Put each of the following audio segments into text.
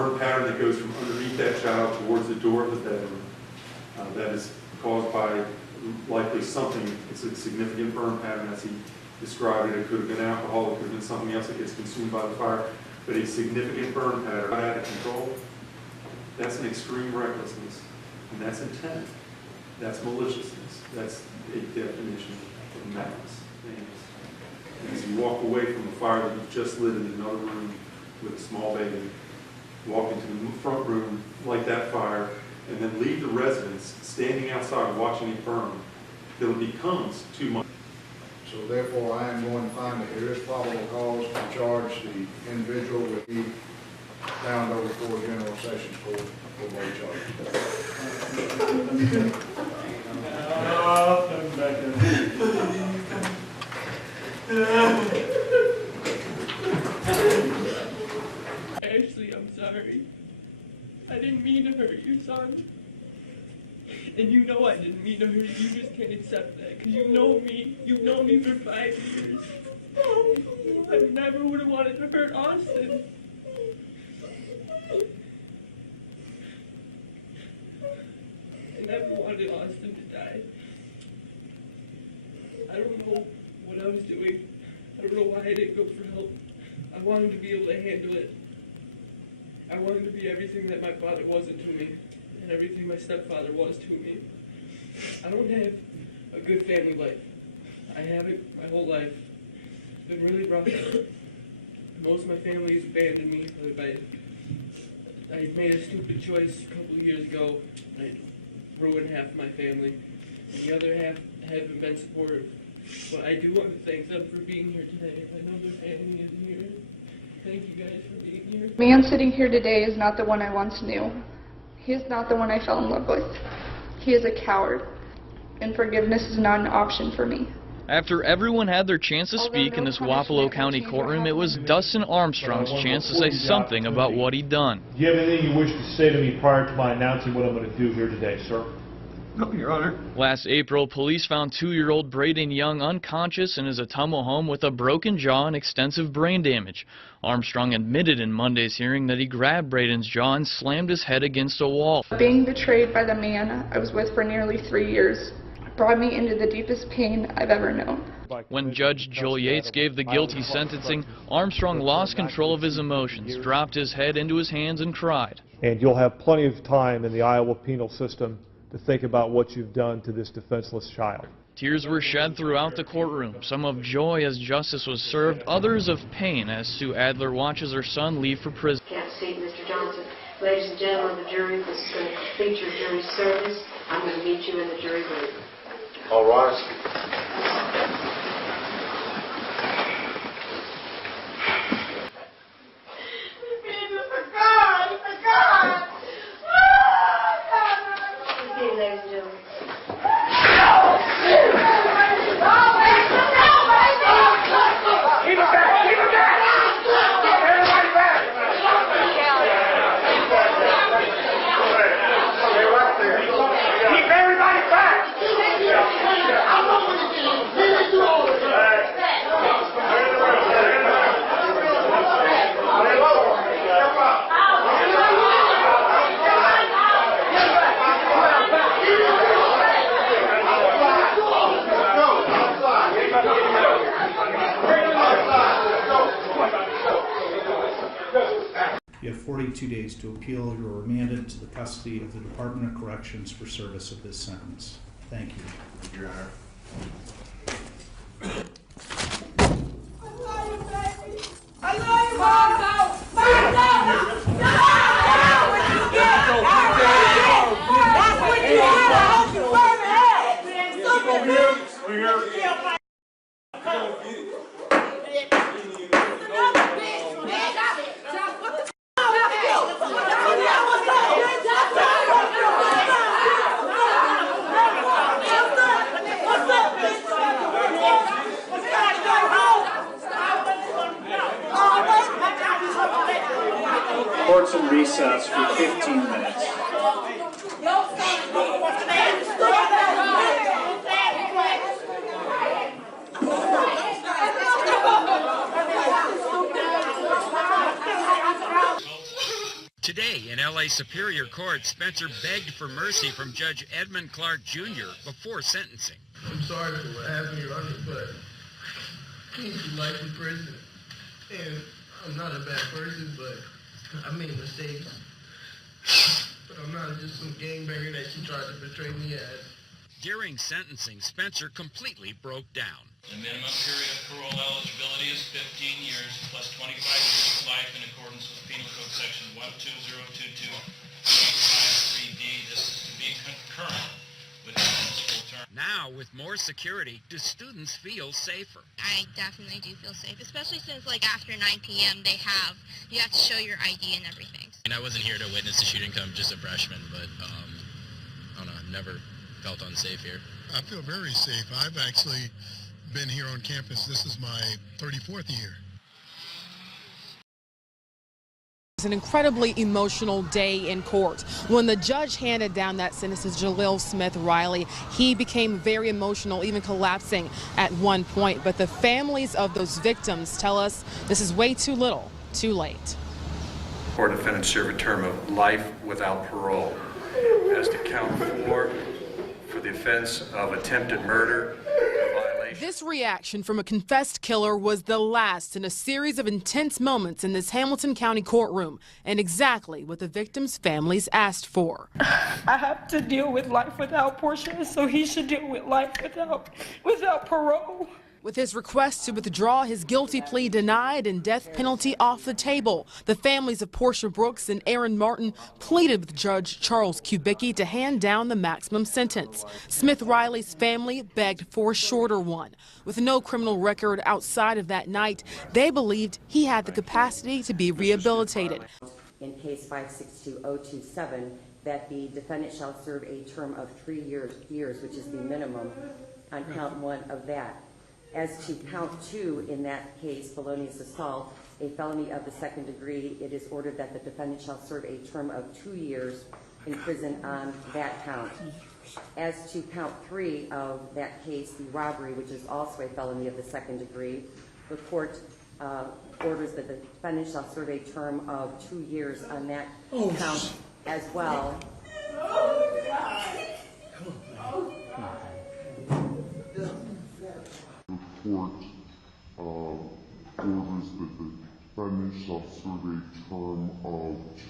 burn pattern that goes from underneath that child towards the door of the bedroom. That is caused by likely something. It's a significant burn pattern as he described it. It could have been alcohol, it could have been something else that gets consumed by the fire, but a significant burn pattern out of control. That's an extreme recklessness, and that's intent. That's maliciousness. That's a definition of malice. And as you walk away from a fire that you've just lit in another room with a small baby, walk into the front room, light that fire, and then leave the residence standing outside watching it burn, till it becomes too much. So therefore, I am going to find that there is probable cause to charge the individual with the bound over for General Sessions Court for late charge. Ashley, I'm sorry. I didn't mean to hurt you, son. And you know I didn't mean to hurt you. You just can't accept that. Because you know me. You've known me for 5 years. I never would have wanted to hurt Austin. I never wanted Austin to die. I don't know what I was doing. I don't know why I didn't go for help. I wanted to be able to handle it. I wanted to be everything that my father wasn't to me, and everything my stepfather was to me. I don't have a good family life. I haven't my whole life. It's been really rough. Most of my family has abandoned me. I made a stupid choice a couple of years ago, and I ruined half of my family. And the other half haven't been supportive. But I do want to thank them for being here today. I know their family isn't here. Thank you guys for being here. The man sitting here today is not the one I once knew. He is not the one I fell in love with. He is a coward, and forgiveness is not an option for me. After everyone had their chance to speak in this Wapello County courtroom, it was Dustin Armstrong's chance to say something about what he'd done. Do you have anything you wish to say to me prior to my announcing what I'm going to do here today, sir? No, Your Honor. Last April, police found 2-year-old Braden Young unconscious in his Ottumwa home with a broken jaw and extensive brain damage. Armstrong admitted in Monday's hearing that he grabbed Braden's jaw and slammed his head against a wall. Being betrayed by the man I was with for nearly 3 years brought me into the deepest pain I've ever known. When Judge Joel Yates gave the guilty sentencing, Armstrong lost control of his emotions, dropped his head into his hands, and cried. And you'll have plenty of time in the Iowa penal system to think about what you've done to this defenseless child. Tears were shed throughout the courtroom, some of joy as justice was served, others of pain as Sue Adler watches her son leave for prison. Can't see Mr. Johnson. Ladies and gentlemen of the jury, this is going to complete your jury service. I'm going to meet you in the jury room. All rise. Ladies and gentlemen. Keep it back! Keep it back! Everybody back! Keep everybody back! You have 42 days to appeal. You are remanded to the custody of the Department of Corrections for service of this sentence. Thank you. Thank you, Your Honor. I love you, Mom! Mom, no! That's what you have! I hope you learn that! We're here. Court's in recess for 15 minutes. Today LA Superior Court, Spencer begged for mercy from Judge Edmund Clark Jr. before sentencing. I'm sorry for what happened, Your Honor, but I need to life in prison. And I'm not a bad person, but I made mistakes. But I'm not just some gangbanger that she tried to portray me as. During sentencing, Spencer completely broke down. The minimum period of parole eligibility is 15 years plus 25 years to life in accordance with Penal Code Section 12022.53D. This is to be concurrent with the municipal term. Now, with more security, do students feel safer? I definitely do feel safe, especially since after 9 p.m. you have to show your ID and everything. And I wasn't here to witness the shooting. I'm just a freshman, but I don't know, I've never felt unsafe here. I feel very safe. I've actually been here on campus. This is my 34th year. It's an incredibly emotional day in court. When the judge handed down that sentence to Jaleel Smith Riley, he became very emotional, even collapsing at one point. But the families of those victims tell us this is way too little, too late. Four defendants serve a term of life without parole. As to count 4 for the offense of attempted murder. This reaction from a confessed killer was the last in a series of intense moments in this Hamilton County courtroom, and exactly what the victims' families asked for. I have to deal with life without Portia, so he should deal with life without parole. With his request to withdraw his guilty plea denied and death penalty off the table, the families of Portia Brooks and Aaron Martin pleaded with Judge Charles Kubicki to hand down the maximum sentence. Smith Riley's family begged for a shorter one. With no criminal record outside of that night, they believed he had the capacity to be rehabilitated. In case 562027, that the defendant shall serve a term of 3 years, which is the minimum on count 1 of that. As to count 2 in that case, felonious assault, a felony of the 2nd degree, it is ordered that the defendant shall serve a term of 2 years in prison on that count. As to count 3 of that case, the robbery, which is also a felony of the 2nd degree, the court orders that the defendant shall serve a term of 2 years on that count as well. The court orders that the defendant shall serve a term of 2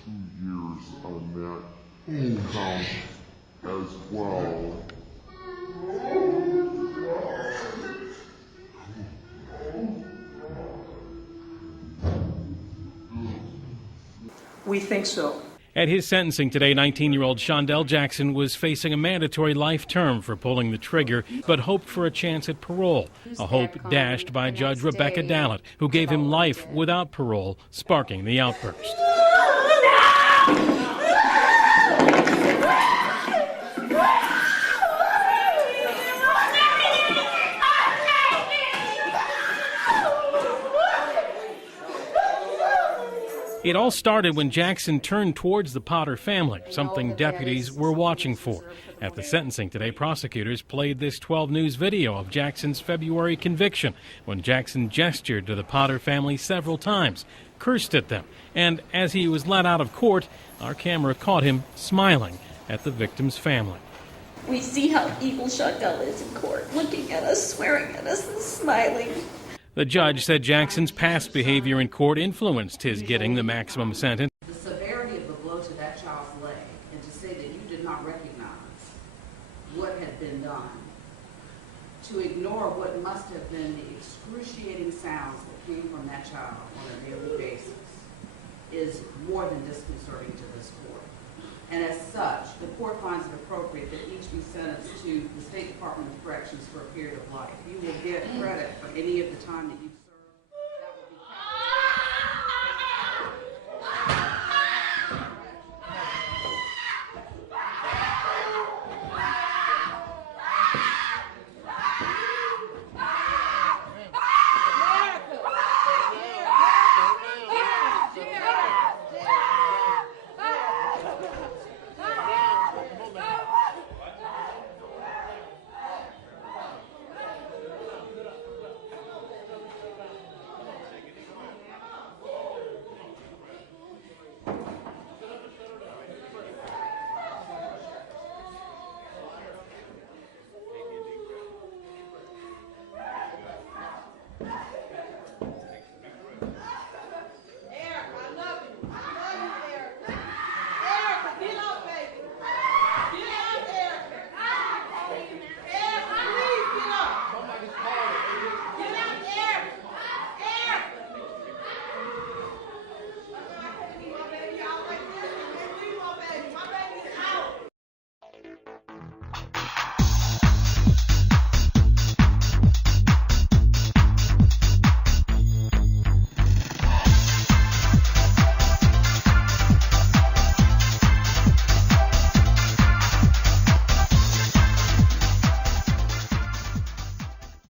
years on that count as well. We think so. At his sentencing today, 19-year-old Shondell Jackson was facing a mandatory life term for pulling the trigger, but hoped for a chance at parole, a hope dashed by Judge Rebecca Dallett, who gave him life without parole, sparking the outburst. It all started when Jackson turned towards the Potter family, something deputies were watching for. At the sentencing today, prosecutors played this 12 News video of Jackson's February conviction, when Jackson gestured to the Potter family several times, cursed at them, and as he was let out of court, our camera caught him smiling at the victim's family. We see how evil Shondell is in court, looking at us, swearing at us, and smiling. The judge said Jackson's past behavior in court influenced his getting the maximum sentence. The severity of the blow to that child's leg, and to say that you did not recognize what had been done, to ignore what must have been the excruciating sounds that came from that child on a daily basis, is more than disconcerting to this court. And as such, the court finds it appropriate that each be sentenced to the State Department of Corrections for a period of life. You will get credit for any of the time that you